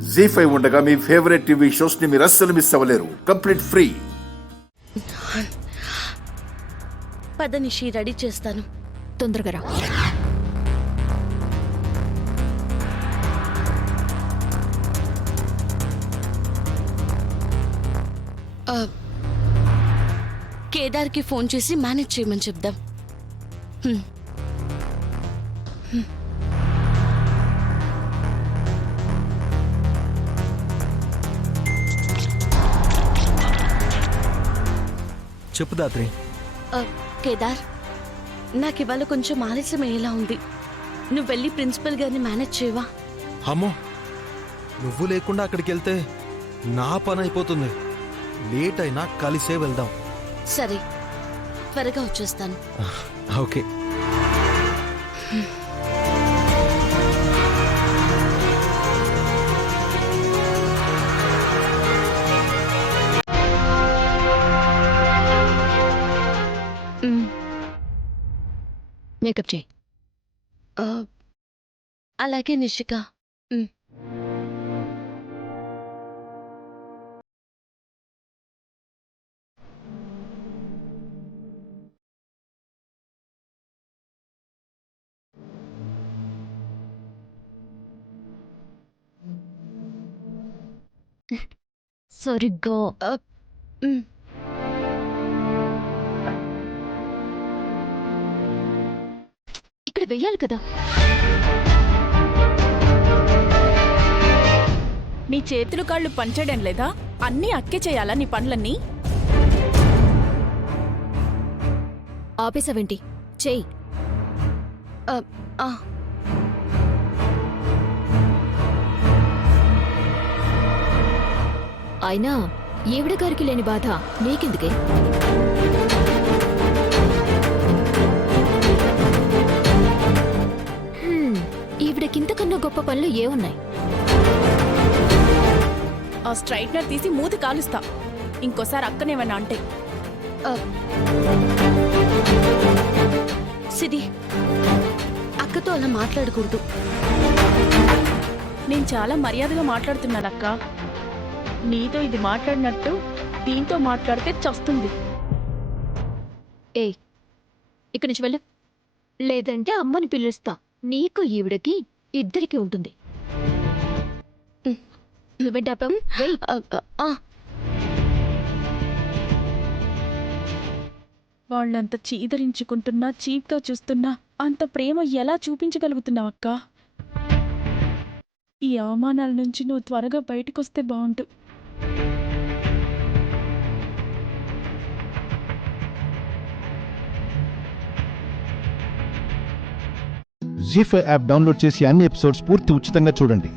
జీ5 ఉండగా మీ favourite TV shows ని మీరు అస్సలు మిస్ అవ్వలేరు. Complete free. పద నిషి, రెడీ చేస్తాను. తొందరగా రా. కేదార్కి ఫోన్ చేసి మేనేజ్ చేయమని చెప్దాం. చెప్పు దాత్రి. కేదార్, నాకు ఇవాళ కొంచెం ఆలస్యం అయ్యేలా ఉంది. నువ్వు వెళ్ళి ప్రిన్సిపల్ గారిని మేనేజ్ చేయవా? అమ్మో, నువ్వు లేకుండా అక్కడికి వెళ్తే నా పని అయిపోతుంది. లేట్ అయినా కలిసే వెళ్దాం. సరే, త్వరగా వచ్చేస్తాను. ఓకే. మేకప్ చేయి. అలాగే నిషిక. సరిగ్గా ఇక్కడ వెయ్యాలి కదా. నీ చేతులు కాళ్ళు పనిచేయడం లేదా? అన్నీ అక్కే చేయాలా నీ పనులన్నీ? ఆపేసావేంటి? చెయ్యి. అయినా ఈవిడ గారికి లేని బాధ నీకెందుకే? ఈవిడకింతకన్నా గొప్ప పనులు ఏమున్నాయి? ఆ స్ట్రైట్నర్ తీసి మూతి కాలుస్తా ఇంకోసారి అక్కనేమన్నా అంటే. సిరి, అక్కతో అలా మాట్లాడకూడదు. నేను చాలా మర్యాదగా మాట్లాడుతున్నానక్క. నీతో ఇది మాట్లాడినట్టు దీంతో మాట్లాడితే చస్తుంది. ఏయ్, ఇక్కడి నుంచి వెళ్ళు, లేదంటే అమ్మని పిలుస్తా. నీకు ఈవిడకి ఇద్దరికి ఉంటుంది. నువ్వేంటాపావు? వాళ్ళంత చీదరించుకుంటున్నా, చీప్గా చూస్తున్నా అంత ప్రేమ ఎలా చూపించగలుగుతున్నావక్క? ఈ అవమానాల నుంచి నువ్వు త్వరగా బయటకొస్తే బాగుంటు. జీ5 యాప్ డౌన్లోడ్ చేసి అన్ని ఎపిసోడ్స్ పూర్తి ఉచితంగా చూడండి.